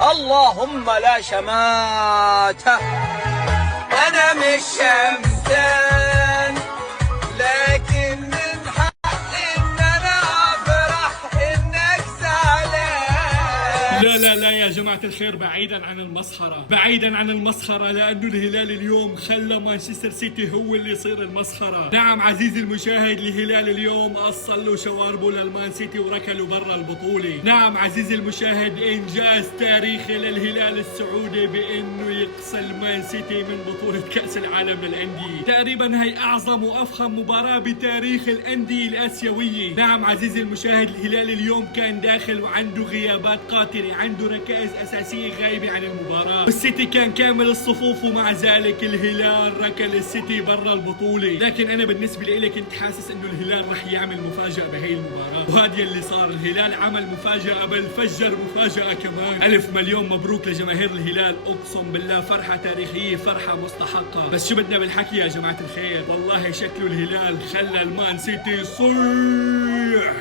اللهم لا شماتة. أنا مش شمتان، لكن من حقي إن أنا أفرح إنك زعلان. لا يا جماعة الخير، بعيدا عن المسخرة، بعيدا عن المسخرة، لأنه الهلال اليوم خلى مانشستر سيتي هو اللي يصير المسخرة. نعم عزيزي المشاهد، الهلال اليوم أصلوا شواربه للمان سيتي وركلوا برا البطولة. نعم عزيزي المشاهد، إنجاز تاريخي للهلال السعودي بأنه يقصل مان سيتي من بطولة كأس العالم للأندية. تقريبا هي أعظم وأفخم مباراة بتاريخ الأندية الآسيوية. نعم عزيزي المشاهد، الهلال اليوم كان داخل وعنده غيابات قاتلة، عنده ركائز أساسية غايبة عن المباراة، والسيتي كان كامل الصفوف، ومع ذلك الهلال ركل السيتي برا البطولة. لكن أنا بالنسبة لي كنت حاسس إنه الهلال رح يعمل مفاجأة بهي المباراة، وهذا اللي صار. الهلال عمل مفاجأة، بل فجر مفاجأة كمان. ألف مليون مبروك لجماهير الهلال، أقسم بالله فرحة تاريخية، فرحة مستحقة. بس شو بدنا بالحكي يا جماعة الخير، والله شكله الهلال خلى المان سيتي يصيح.